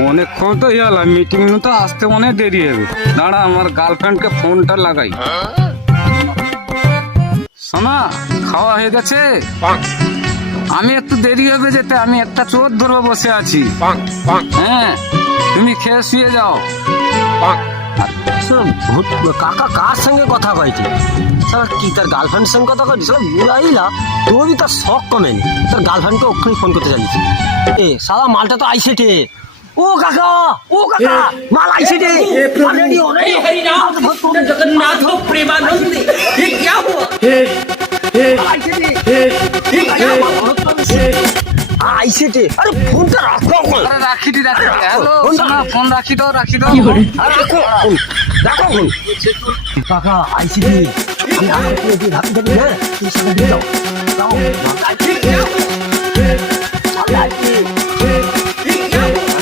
অনেকক্ষণ তো ইয়ালাম, মিটিং তো আসতে অনেক দেরি হবে। দাঁড়া আমার গার্লফ্রেন্ডকে ফোনটা লাগাই। শোনা, খাওয়া হয়ে গেছে? আমি একটু দেরি হবে যেতে, আমি একটা চোর ধরবো বসে আছি। হ্যাঁ, তুমি খেয়ে শুয়ে যাও। কাকা কার সঙ্গে কথা কইছি? সারা কি তার গার্লফ্রেন্ড সঙ্গে কথা কইছি? সব বুলাইলা তুই তার শখ কমেনি, তার গার্লফ্রেন্ডকে ওখানে ফোন করতে জানিস। এ সারা মালটা তো আইছে রে। ও কাকা, ও কাকা, মাল আইছে রে। অলরেডি हे हरिनाम जगन्नाथ प्रेमानंद ये क्या हुआ আইছে রে। আইছে রে। আরে ফোনটা রাখো এখন। আরে রাখি দি, রাখি। হ্যালো শোনা, ফোন রাখি দাও, রাখি দাও। আরে রাখো এখন, রাখো এখন। কাকা আইছে রে। আমি আগে দিয়ে রাখি দেব না, তুই সামনে দিয়ে যাও। যাও। ये क्या हुआ আরে